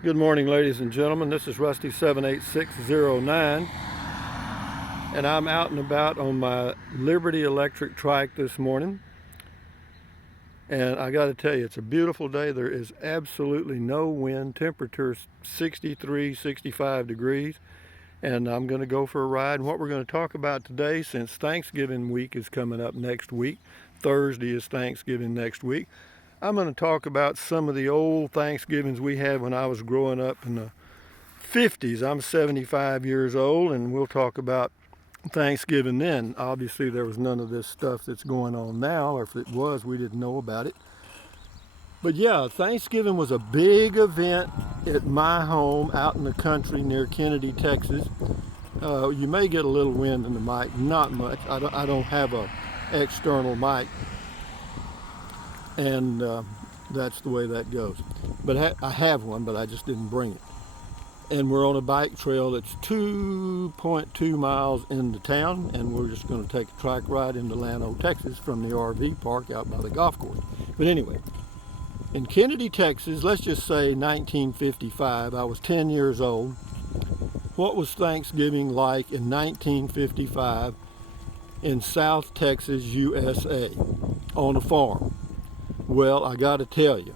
Good morning, ladies and gentlemen. This is Rusty 78609, and I'm out and about on my Liberty electric trike this morning. And I got to tell you, it's a beautiful day. There is absolutely no wind. Temperature's 63, 65 degrees. And I'm going to go for a ride. And what we're going to talk about today, since Thanksgiving week is coming up next week, Thursday is Thanksgiving next week, I'm going to talk about some of the old Thanksgivings we had when I was growing up in the 50s. I'm 75 years old, and we'll talk about Thanksgiving then. Obviously, there was none of this stuff that's going on now, or if it was, we didn't know about it. But yeah, Thanksgiving was a big event at my home out in the country near Kennedy, Texas. You may get a little wind in the mic, not much. I don't have a external mic, and that's the way that goes. But I have one, but I just didn't bring it. And we're on a bike trail that's 2.2 miles into town, and we're just going to take a trike ride into Llano, Texas from the RV park out by the golf course. But anyway, in Kennedy, Texas, let's just say 1955, I was 10 years old. What was Thanksgiving like in 1955 in South Texas, USA, on a farm? Well, I got to tell you,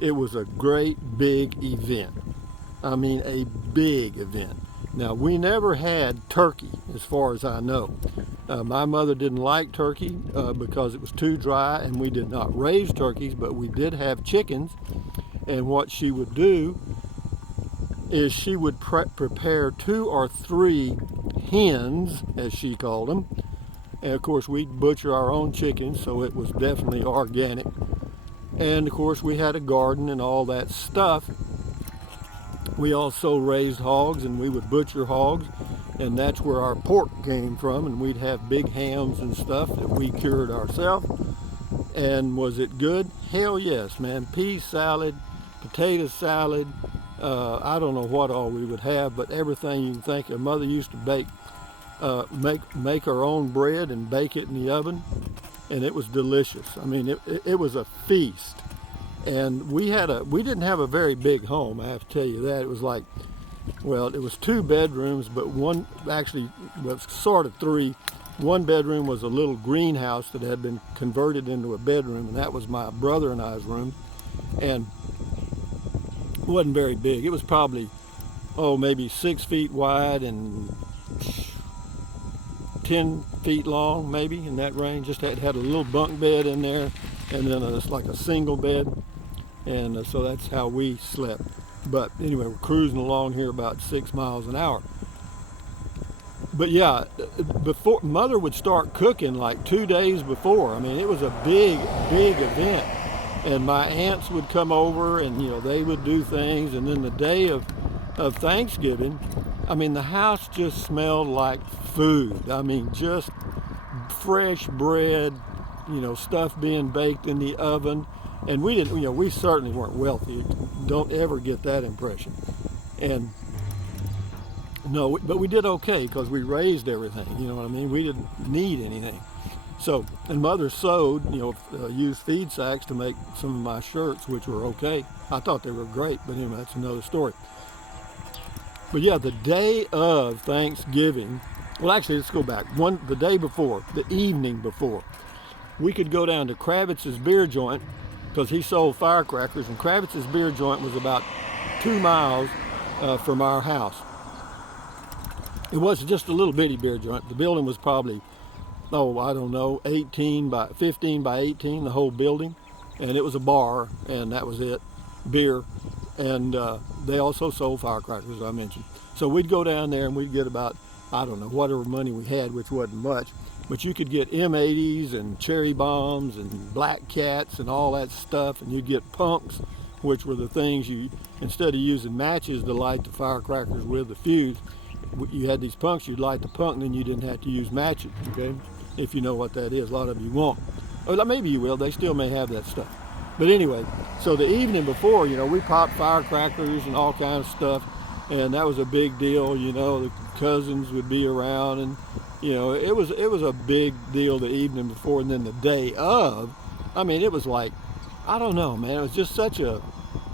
it was a great big event. I mean, a big event. Now, we never had turkey, as far as I know. My mother didn't like turkey because it was too dry, and we did not raise turkeys, but we did have chickens. And what she would do is she would prepare 2 or 3 hens, as she called them. And of course, we'd butcher our own chickens, so it was definitely organic. And of course, we had a garden and all that stuff. We also raised hogs, and we would butcher hogs, and that's where our pork came from. And we'd have big hams and stuff that we cured ourselves. And was it good? Hell yes, man. Pea salad, potato salad, I don't know what all we would have, but everything you can think of. Mother used to make her own bread and bake it in the oven, and it was delicious. I mean, it was a feast. And we didn't have a very big home, I have to tell you that. It was like, well, it was 2 bedrooms, but one actually was sort of 3. One bedroom was a little greenhouse that had been converted into a bedroom, and that was my brother and I's room. And it wasn't very big. It was probably, maybe 6 feet wide and 10 feet long, maybe, in that range. Just had a little bunk bed in there, and then it's like a single bed. And so that's how we slept. But anyway, we're cruising along here about 6 miles an hour. But yeah, before Mother would start cooking like 2 days before. I mean, it was a big, big event. And my aunts would come over, and they would do things. And then the day of Thanksgiving, I mean, the house just smelled like food. I mean, just fresh bread, stuff being baked in the oven. And we didn't, we certainly weren't wealthy. Don't ever get that impression. And no, but we did okay because we raised everything. You know what I mean? We didn't need anything. So, and Mother sewed, used feed sacks to make some of my shirts, which were okay. I thought they were great, but anyway, that's another story. But yeah, the day of Thanksgiving, well, actually, let's go back. The day before, the evening before, we could go down to Kravitz's beer joint, because he sold firecrackers, and Kravitz's beer joint was about 2 miles from our house. It was just a little bitty beer joint. The building was probably, I don't know, 15 by 18, the whole building. And it was a bar, and that was it, beer. And they also sold firecrackers, as I mentioned. So we'd go down there, and we'd get about, I don't know, whatever money we had, which wasn't much. But you could get M80s and cherry bombs and black cats and all that stuff. And you'd get punks, which were the things instead of using matches to light the firecrackers with, the fuse, you had these punks, you'd light the punk, and then you didn't have to use matches, okay? If you know what that is. A lot of you won't. Or maybe you will. They still may have that stuff. But anyway, so the evening before, we popped firecrackers and all kinds of stuff. And that was a big deal, the cousins would be around, and it was a big deal the evening before. And then the day of, I mean, it was like, I don't know, man, it was just such a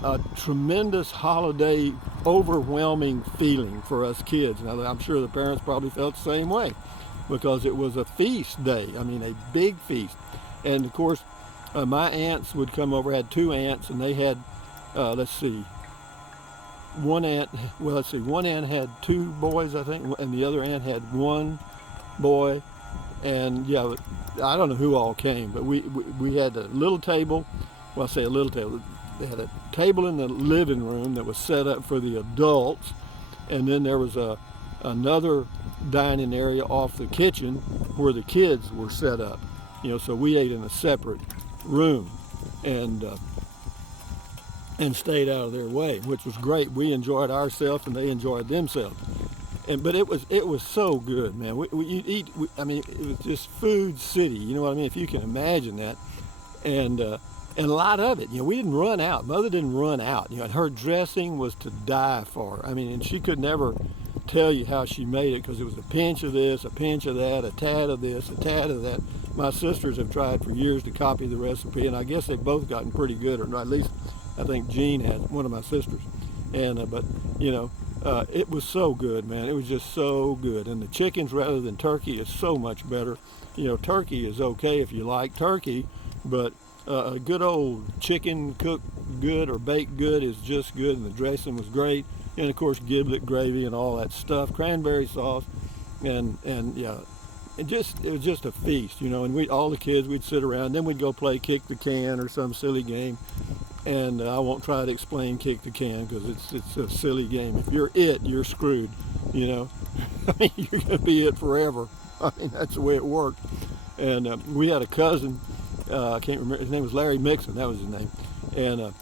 a tremendous holiday, overwhelming feeling for us kids. Now, I'm sure the parents probably felt the same way, because it was a feast day. I mean, a big feast. And of course, my aunts would come over. I had 2 aunts, and they had, let's see, one aunt had 2 boys, I think, and the other aunt had 1 boy. And yeah, I don't know who all came, but we had a little table. Well, I say a little table. They had a table in the living room that was set up for the adults, and then there was another dining area off the kitchen where the kids were set up. You know, so we ate in a separate room, and stayed out of their way, which was great. We enjoyed ourselves, and they enjoyed themselves. But it was so good, man. I mean, it was just food city. You know what I mean? If you can imagine that, and a lot of it. You know, we didn't run out. Mother didn't run out. You know, and her dressing was to die for. I mean, and she could never tell you how she made it, because it was a pinch of this, a pinch of that, a tad of this, a tad of that. My sisters have tried for years to copy the recipe, and I guess they've both gotten pretty good, or at least I think Jean has, one of my sisters. And but you know, it was so good, man. It was just so good. And the chickens, rather than turkey, is so much better. You know, turkey is okay if you like turkey, but a good old chicken cooked good or baked good is just good, and the dressing was great. And of course, giblet gravy and all that stuff, cranberry sauce, and yeah, it was just a feast, you know. And all the kids, we'd sit around, then we'd go play kick the can or some silly game. And I won't try to explain kick the can, because it's a silly game. If you're it, you're screwed, you know. I mean, you're gonna be it forever. I mean, that's the way it worked. And we had a cousin, I can't remember, his name was Larry Mixon, that was his name. And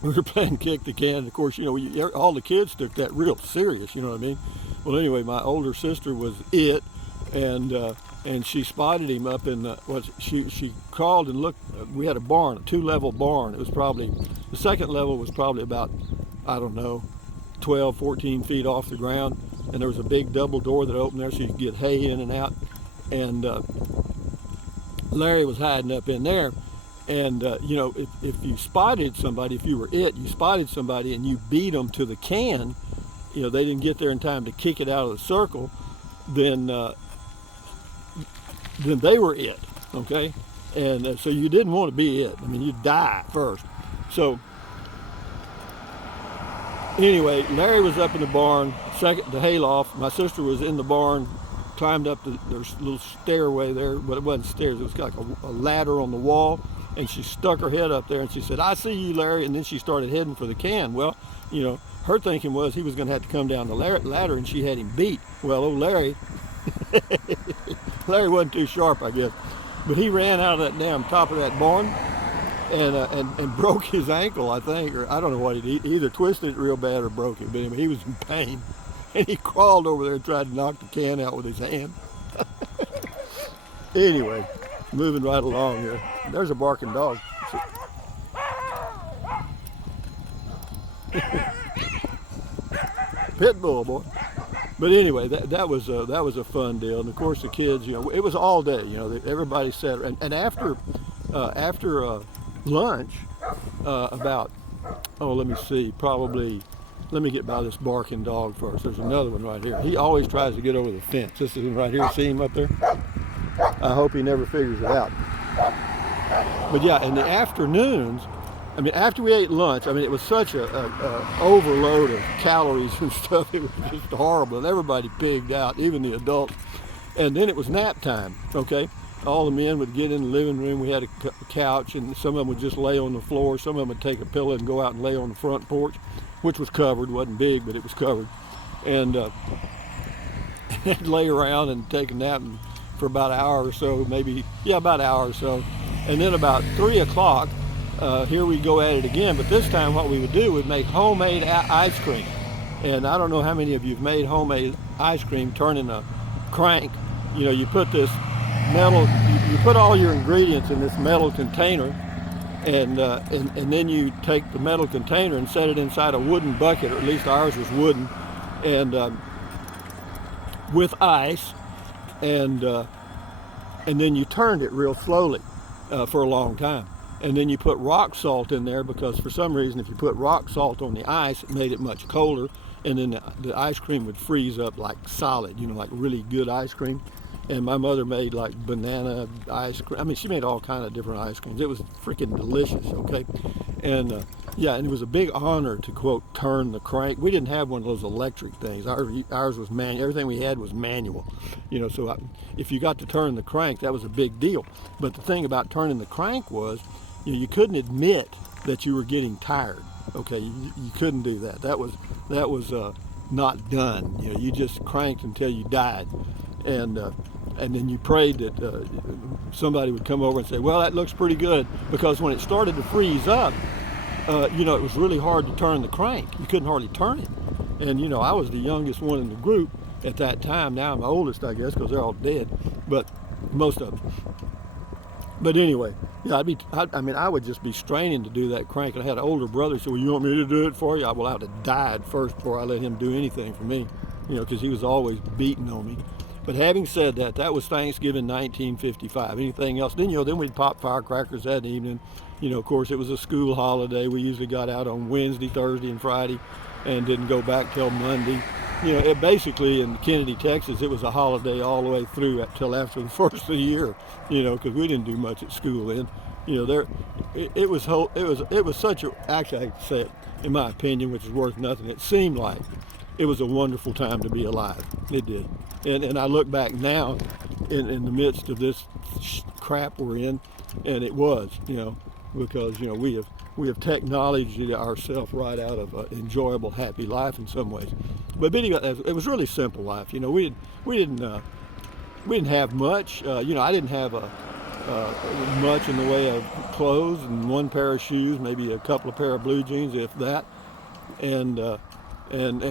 we were playing kick the can, and of course, you know, all the kids took that real serious, you know what I mean? Well, anyway, my older sister was it, and she spotted him up in she called and looked. We had a barn, a 2-level barn. It was probably, the second level was probably about, I don't know, 12, 14 feet off the ground, and there was a big double door that opened there so you could get hay in and out. And Larry was hiding up in there. And you know, if you spotted somebody, if you were it, you spotted somebody and you beat them to the can, you know, they didn't get there in time to kick it out of the circle, then they were it, okay? And so you didn't want to be it. I mean, you'd die first. So anyway, Larry was up in the barn, the hayloft. My sister was in the barn, climbed up there's a little stairway there, but it wasn't stairs, it was like a ladder on the wall. And she stuck her head up there and she said, "I see you, Larry." And then she started heading for the can. Well, you know, her thinking was he was going to have to come down the ladder, and she had him beat. Well, old Larry, Larry wasn't too sharp, I guess, but he ran out of that damn top of that barn and broke his ankle, I think, or I don't know what he either twisted it real bad or broke it. But anyway, he was in pain, and he crawled over there and tried to knock the can out with his hand. Anyway, moving right along here. There's a barking dog. Pit bull, boy. But anyway, that was a fun deal. And of course, the kids, you know, it was all day. You know, everybody sat, and after lunch, about, let me see, probably. Let me get by this barking dog first. There's another one right here. He always tries to get over the fence. This is him right here. See him up there? I hope he never figures it out. But yeah, in the afternoons, I mean, after we ate lunch, I mean, it was such a overload of calories and stuff. It was just horrible, and everybody pigged out, even the adults. And then it was nap time, okay? All the men would get in the living room. We had a couch, and some of them would just lay on the floor. Some of them would take a pillow and go out and lay on the front porch, which was covered. Wasn't big, but it was covered. And they'd lay around and take a nap for about an hour or so, maybe, yeah, about an hour or so. And then about 3 o'clock, here we go at it again. But this time what we would do, we'd make homemade ice cream. And I don't know how many of you have made homemade ice cream, turning a crank. You know, you put this metal, you put all your ingredients in this metal container, and then you take the metal container and set it inside a wooden bucket, or at least ours was wooden, and with ice, and then you turned it real slowly for a long time. and then you put rock salt in there, because for some reason if you put rock salt on the ice, it made it much colder, and then the ice cream would freeze up like solid, like really good ice cream. And my mother made like banana ice cream. I mean, she made all kind of different ice creams. It was freaking delicious, okay? And yeah, and it was a big honor to, quote, turn the crank. We didn't have one of those electric things. Ours was manual. Everything we had was manual. So if you got to turn the crank, that was a big deal. But the thing about turning the crank was, you couldn't admit that you were getting tired, okay? You couldn't do that. That was not done. You just cranked until you died. And then you prayed that somebody would come over and say, well, that looks pretty good, because when it started to freeze up, it was really hard to turn the crank. You couldn't hardly turn it. And I was the youngest one in the group at that time. Now I'm the oldest, I guess, because they're all dead, but most of them. But anyway, yeah, I would just be straining to do that crank. And I had an older brother who said, well, you want me to do it for you? I would have died first before I let him do anything for me, because he was always beating on me. But having said that, that was Thanksgiving 1955. Anything else? Then we'd pop firecrackers that evening. Of course, it was a school holiday. We usually got out on Wednesday, Thursday, and Friday, and didn't go back till Monday. It basically, in Kennedy, Texas, it was a holiday all the way through till after the first of the year. Because we didn't do much at school then. It was such a, actually I hate to say it, in my opinion, which is worth nothing. It seemed like it was a wonderful time to be alive. It did. And I look back now in the midst of this crap we're in, and it was, because, we have technology ourselves right out of an enjoyable, happy life in some ways. But anyway, it was really simple life. We didn't have much. I didn't have much in the way of clothes and one pair of shoes, maybe a couple of pair of blue jeans, if that, and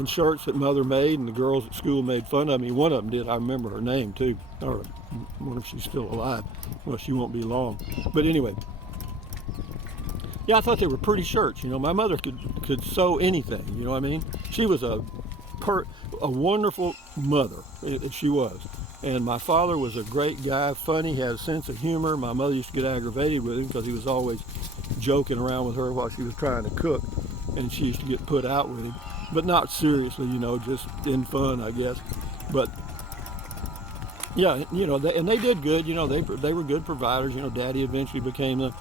shirts that Mother made, and the girls at school made fun of me. One of them did. I remember her name too. Or I wonder if she's still alive. Well, she won't be long. But anyway, yeah, I thought they were pretty shirts. My mother could sew anything. You know what I mean? She was a wonderful mother. She was. And my father was a great guy, funny, had a sense of humor. My mother used to get aggravated with him because he was always joking around with her while she was trying to cook, and she used to get put out with him. But not seriously, just in fun, I guess. But yeah, and they did good. They were good providers. Daddy eventually became the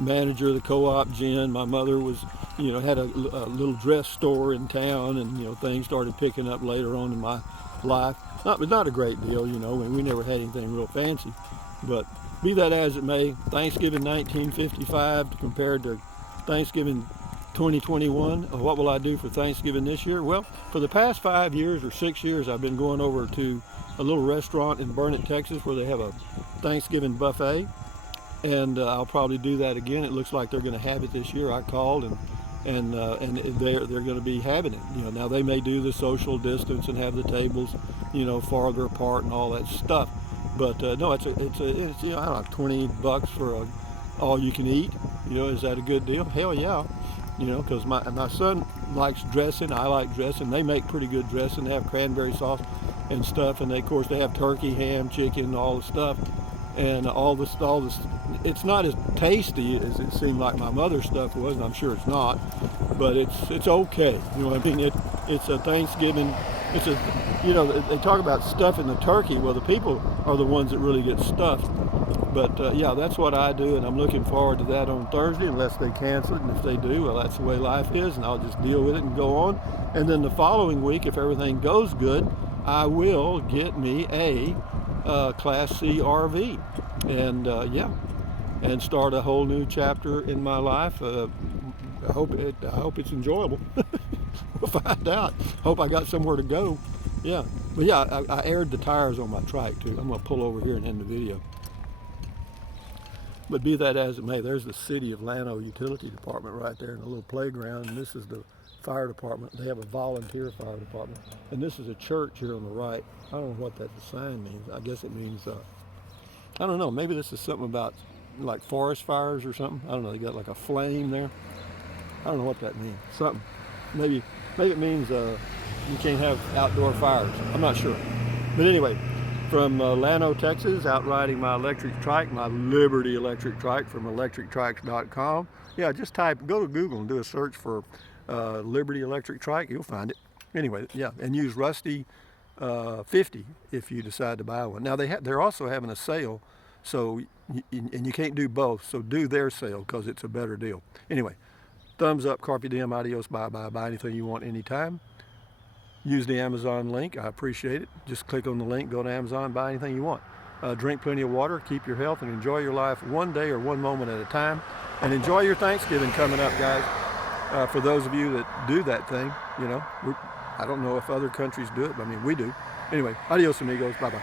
manager of the co-op gin. My mother was, had a little dress store in town, and things started picking up later on in my life. Not a great deal, we never had anything real fancy. But be that as it may, Thanksgiving 1955 compared to Thanksgiving 2021, what will I do for Thanksgiving this year? Well, for the past 5 years or 6 years, I've been going over to a little restaurant in Burnett, Texas, where they have a Thanksgiving buffet, and I'll probably do that again. It looks like they're going to have it this year. I called, and they're going to be having it. Now they may do the social distance and have the tables, farther apart and all that stuff. But no, it's I don't know, $20 for all you can eat. Is that a good deal? Hell yeah. Because my son likes dressing, I like dressing. They make pretty good dressing. They have cranberry sauce and stuff, and of course they have turkey, ham, chicken, all the stuff, and all this. It's not as tasty as it seemed like my mother's stuff was, and I'm sure it's not, but it's okay. What I mean? It's a Thanksgiving. It's a, they talk about stuffing the turkey. Well, the people are the ones that really get stuffed. But yeah, that's what I do, and I'm looking forward to that on Thursday, unless they cancel it. And if they do, well, that's the way life is, and I'll just deal with it and go on. And then the following week, if everything goes good, I will get me a Class C RV, and yeah, and start a whole new chapter in my life. I hope it's enjoyable. We'll find out. Hope I got somewhere to go. Yeah, but yeah, I aired the tires on my trike too. I'm gonna pull over here and end the video. But be that as it may, there's the City of Llano Utility Department right there in a little playground, and this is the fire department. They have a volunteer fire department, and this is a church here on the right. I don't know what that sign means. I guess it means, I don't know, maybe this is something about like forest fires or something. I don't know, they got like a flame there. I don't know what that means. Something. Maybe it means you can't have outdoor fires. I'm not sure. But anyway, from Llano, Texas, out riding my electric trike, my Liberty electric trike from electrictrikes.com. Yeah, just go to Google and do a search for Liberty electric trike. You'll find it. Anyway, yeah, and use Rusty 50 if you decide to buy one. Now they're also having a sale, so and you can't do both. So do their sale because it's a better deal. Anyway, thumbs up, carpe diem, adios, bye bye. Buy anything you want anytime. Use the Amazon link. I appreciate it. Just click on the link, go to Amazon, buy anything you want. Drink plenty of water, keep your health, and enjoy your life one day or one moment at a time. And enjoy your Thanksgiving coming up, guys. For those of you that do that thing, you know, I don't know if other countries do it, but I mean, we do. Anyway, adios amigos, bye-bye.